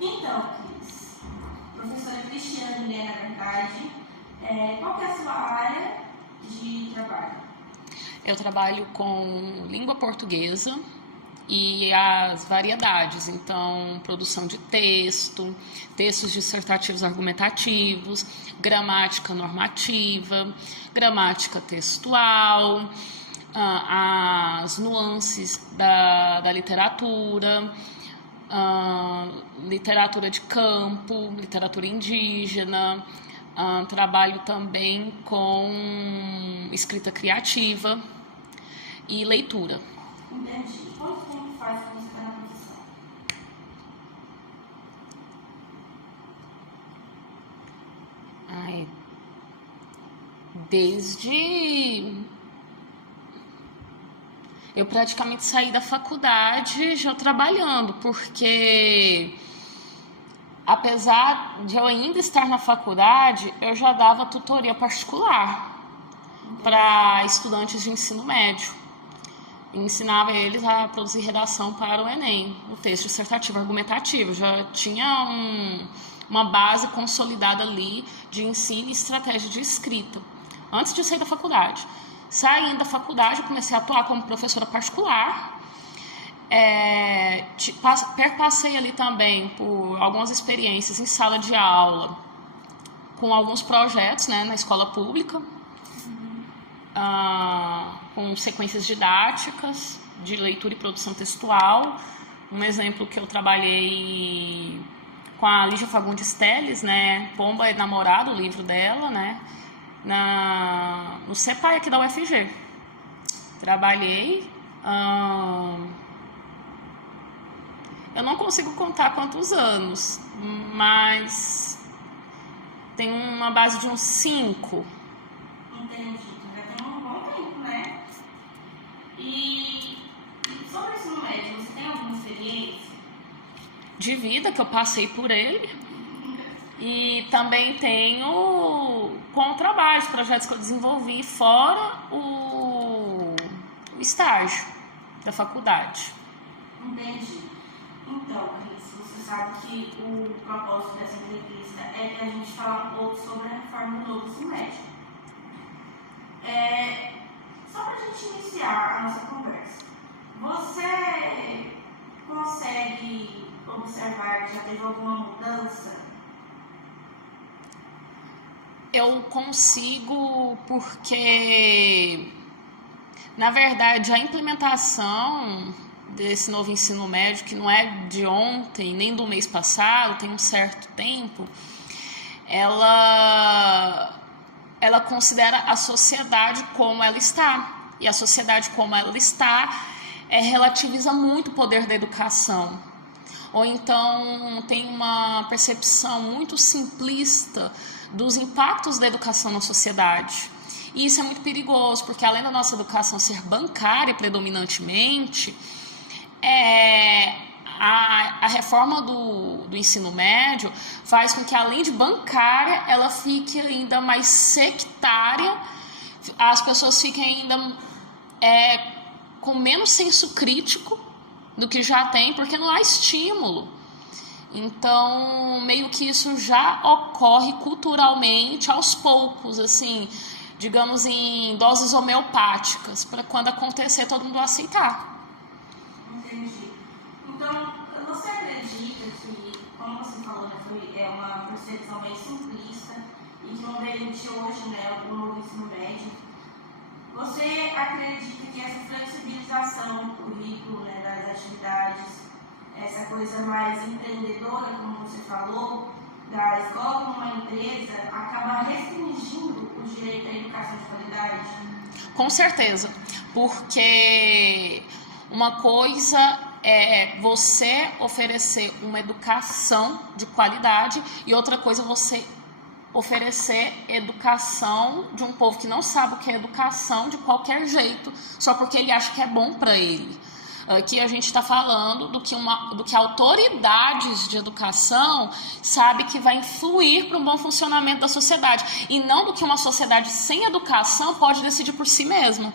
Então, Cris, professora Cristiane, né, na verdade, qual que é a sua área de trabalho? Eu trabalho com língua portuguesa e as variedades, então produção de textos dissertativos argumentativos, gramática normativa, gramática textual, as nuances da literatura, literatura de campo, literatura indígena, trabalho também com escrita criativa e leitura. Entendi. Quanto tempo faz que você está na profissão? Desde eu praticamente saí da faculdade já trabalhando, porque apesar de eu ainda estar na faculdade, eu já dava tutoria particular para estudantes de ensino médio. Ensinava eles a produzir redação para o Enem, o texto dissertativo argumentativo. Já tinha uma base consolidada ali de ensino e estratégia de escrita, antes de sair da faculdade. Saindo da faculdade, eu comecei a atuar como professora particular. Perpassei ali também por algumas experiências em sala de aula, com alguns projetos, né, na escola pública, com sequências didáticas de leitura e produção textual. Um exemplo que eu trabalhei com a Lígia Fagundes Telles, né, Pomba é Namorado, o livro dela, né, no CEPAI aqui da UFG. Trabalhei, eu não consigo contar quantos anos, mas tem uma base de uns 5. Entendi. Já tem um bom tempo, né? E sobre o ensino médio, você tem alguma experiência? De vida, que eu passei por ele. E também tenho com trabalhos, projetos que eu desenvolvi fora o estágio da faculdade. Entendi. Então, Cris, você sabe que o propósito dessa entrevista é que a gente fale um pouco sobre a reforma do novo ensino médio. Só para a gente iniciar a nossa conversa, você consegue observar que já teve alguma mudança? Eu consigo, porque, na verdade, a implementação desse novo ensino médio, que não é de ontem, nem do mês passado, tem um certo tempo, ela considera a sociedade como ela está. E a sociedade como ela está relativiza muito o poder da educação. Ou então tem uma percepção muito simplista dos impactos da educação na sociedade. E isso é muito perigoso, porque além da nossa educação ser bancária predominantemente, a reforma do ensino médio faz com que, além de bancária, ela fique ainda mais sectária, as pessoas fiquem ainda com menos senso crítico do que já tem, porque não há estímulo. Então, meio que isso já ocorre culturalmente aos poucos, assim, digamos em doses homeopáticas, para quando acontecer todo mundo aceitar. Entendi. Então, você acredita que, como você falou, é uma percepção bem simplista e que não veio de hoje, né, o novo ensino médio? Você acredita que essa flexibilização do currículo, né, das atividades, essa coisa mais empreendedora, como você falou, da escola como uma empresa, acaba restringindo o direito à educação de qualidade? Com certeza, porque uma coisa é você oferecer uma educação de qualidade e outra coisa é você oferecer educação de um povo que não sabe o que é educação de qualquer jeito, só porque ele acha que é bom para ele. Aqui a gente está falando do que autoridades de educação sabem que vai influir para um bom funcionamento da sociedade, e não do que uma sociedade sem educação pode decidir por si mesma.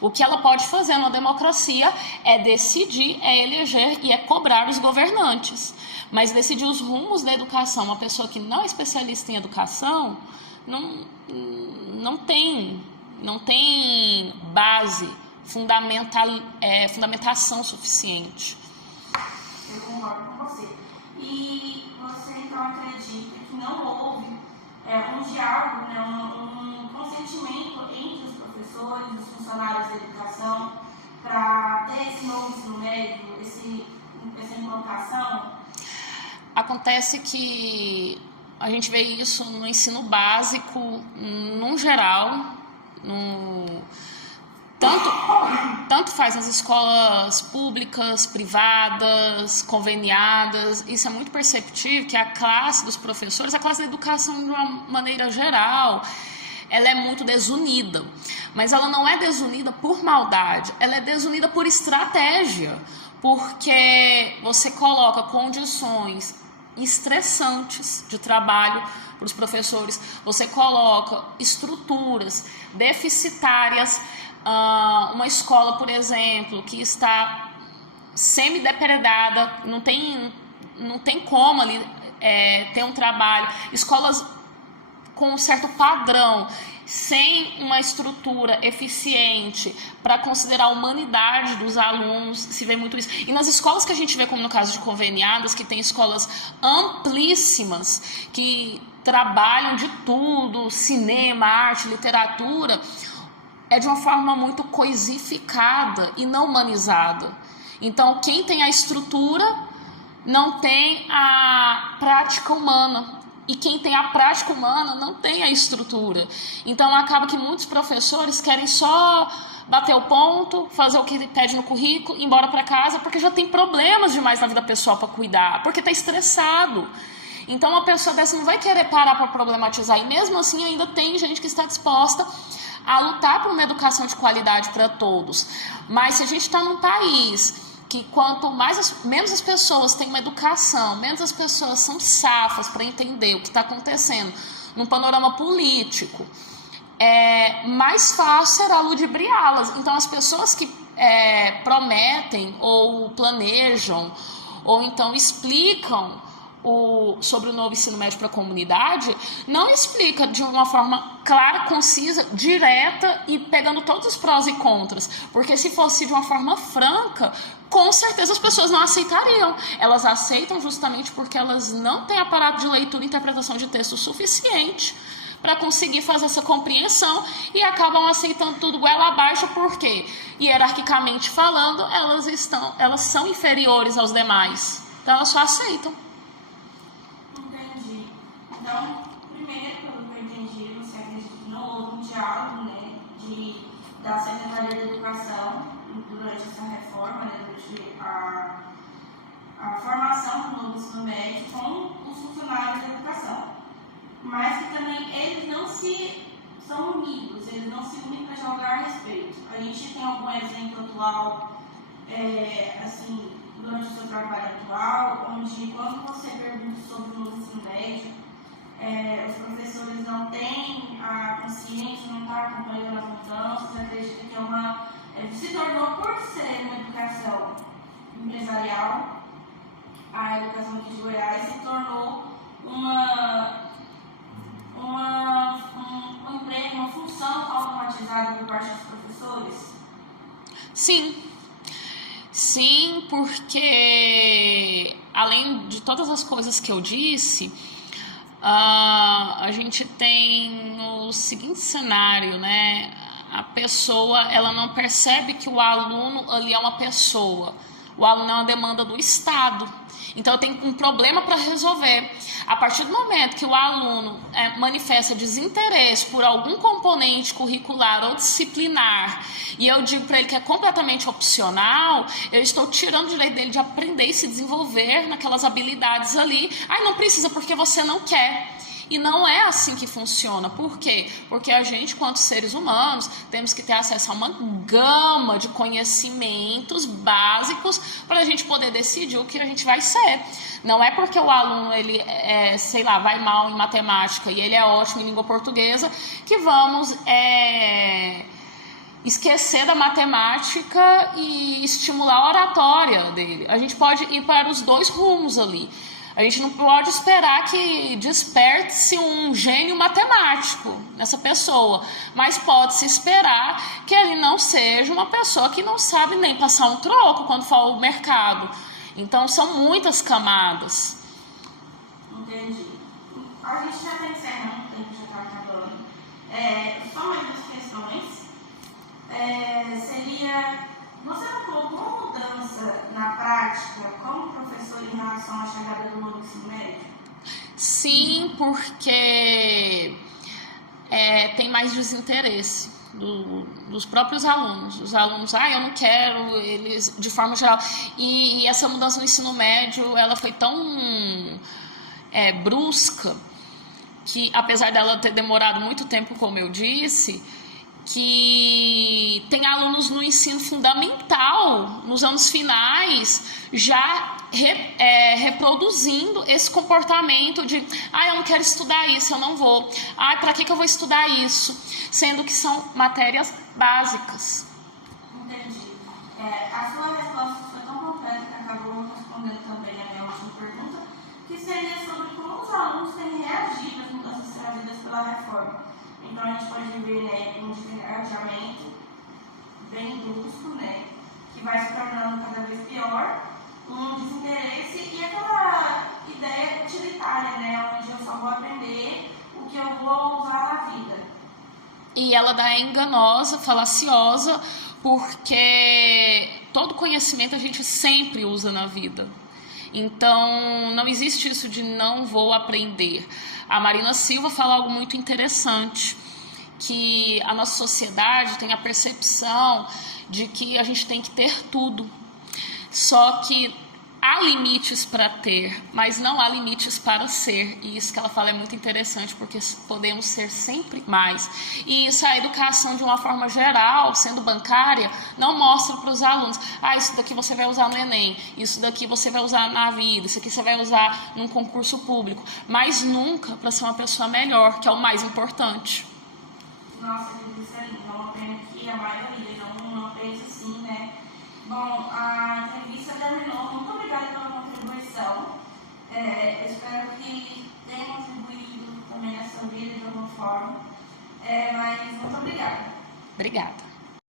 O que ela pode fazer numa democracia é decidir, é eleger e é cobrar os governantes. Mas decidir os rumos da educação, uma pessoa que não é especialista em educação, não tem base, fundamentação suficiente. Eu concordo com você. E você então acredita que não houve um diálogo, né, um consentimento entre os professores, os funcionários da educação, para ter esse novo ensino médio, essa implantação? Acontece que a gente vê isso no ensino básico, no geral, tanto faz nas escolas públicas, privadas, conveniadas. Isso é muito perceptível, que a classe dos professores, a classe da educação de uma maneira geral, ela é muito desunida. Mas ela não é desunida por maldade, ela é desunida por estratégia, porque você coloca condições estressantes de trabalho para os professores, você coloca estruturas deficitárias. Uma escola, por exemplo, que está semi-depredada, não tem como ali ter um trabalho, escolas com um certo padrão, sem uma estrutura eficiente para considerar a humanidade dos alunos, se vê muito isso. E nas escolas que a gente vê, como no caso de conveniadas, que tem escolas amplíssimas, que trabalham de tudo, cinema, arte, literatura, é de uma forma muito coisificada e não humanizada. Então, quem tem a estrutura não tem a prática humana. E quem tem a prática humana não tem a estrutura. Então, acaba que muitos professores querem só bater o ponto, fazer o que pede no currículo, ir embora para casa, porque já tem problemas demais na vida pessoal para cuidar, porque está estressado. Então, uma pessoa dessa não vai querer parar para problematizar. E mesmo assim, ainda tem gente que está disposta a lutar por uma educação de qualidade para todos. Mas se a gente está num país que menos as pessoas têm uma educação, menos as pessoas são safas para entender o que está acontecendo num panorama político, mais fácil será ludibriá-las. Então, as pessoas que prometem ou planejam ou então explicam sobre o novo ensino médio para a comunidade, não explica de uma forma clara, concisa, direta e pegando todos os prós e contras, porque se fosse de uma forma franca, com certeza as pessoas não aceitariam. Elas aceitam justamente porque elas não têm aparato de leitura e interpretação de texto suficiente para conseguir fazer essa compreensão e acabam aceitando tudo goela abaixo, porque, hierarquicamente falando, elas são inferiores aos demais. Então elas só aceitam. Então, primeiro, pelo que eu entendi, você acredita que não houve um diálogo, né, da Secretaria da Educação durante essa reforma, né, durante a formação do novo ensino médio com os funcionários da educação. Mas que também eles não são unidos, eles não se unem para dialogar a respeito. A gente tem algum exemplo atual, durante o seu trabalho atual, onde quando você pergunta sobre o novo ensino médio, os professores não têm a consciência, não estão acompanhando as mudanças, acredita que se tornou, por ser uma educação empresarial, a educação aqui de Goiás se tornou um emprego, uma função automatizada por parte dos professores? Sim, porque além de todas as coisas que eu disse, a gente tem o seguinte cenário, né? A pessoa, ela não percebe que o aluno ali é uma pessoa. O aluno é uma demanda do Estado. Então, eu tenho um problema para resolver. A partir do momento que o aluno manifesta desinteresse por algum componente curricular ou disciplinar, e eu digo para ele que é completamente opcional, eu estou tirando o direito dele de aprender e se desenvolver naquelas habilidades ali. Não precisa porque você não quer. E não é assim que funciona. Por quê? Porque a gente, quanto seres humanos, temos que ter acesso a uma gama de conhecimentos básicos para a gente poder decidir o que a gente vai ser. Não é porque o aluno, ele vai mal em matemática e ele é ótimo em língua portuguesa, que vamos esquecer da matemática e estimular a oratória dele. A gente pode ir para os dois rumos ali. A gente não pode esperar que desperte-se um gênio matemático nessa pessoa, mas pode-se esperar que ele não seja uma pessoa que não sabe nem passar um troco quando for ao mercado. Então, são muitas camadas. Entendi. A gente já está encerrando, o tempo já está acabando. Só mais duas questões. Você notou alguma mudança na prática como professor em relação à chegada do novo ensino médio? Sim, porque tem mais desinteresse dos próprios alunos. Os alunos, eu não quero, eles, de forma geral. E essa mudança no ensino médio, ela foi tão brusca, que apesar dela ter demorado muito tempo, como eu disse, que tem alunos no ensino fundamental, nos anos finais, já reproduzindo esse comportamento de eu não quero estudar isso, eu não vou. Para que eu vou estudar isso? Sendo que são matérias básicas. Entendi. A sua resposta foi tão completa que acabou respondendo também a minha última pergunta, que seria sobre como os alunos têm reagido às mudanças trazidas pela reforma. Então, a gente pode ver um desengajamento bem brusco, que vai se tornando cada vez pior, um desinteresse e aquela ideia utilitária, onde eu só vou aprender o que eu vou usar na vida. E ela é enganosa, falaciosa, porque todo conhecimento a gente sempre usa na vida. Então, não existe isso de não vou aprender. A Marina Silva fala algo muito interessante, que a nossa sociedade tem a percepção de que a gente tem que ter tudo. Só que há limites para ter, mas não há limites para ser. E isso que ela fala é muito interessante, porque podemos ser sempre mais. E isso a educação, de uma forma geral, sendo bancária, não mostra para os alunos. Isso daqui você vai usar no Enem, isso daqui você vai usar na vida, isso aqui você vai usar num concurso público. Mas nunca para ser uma pessoa melhor, que é o mais importante. Nossa, isso é lindo. É uma pena que a maioria não pensa assim, Bom, a entrevista terminou. Muito obrigada pela contribuição. Eu espero que tenha contribuído também na sua vida de alguma forma. Mas muito obrigada. Obrigada.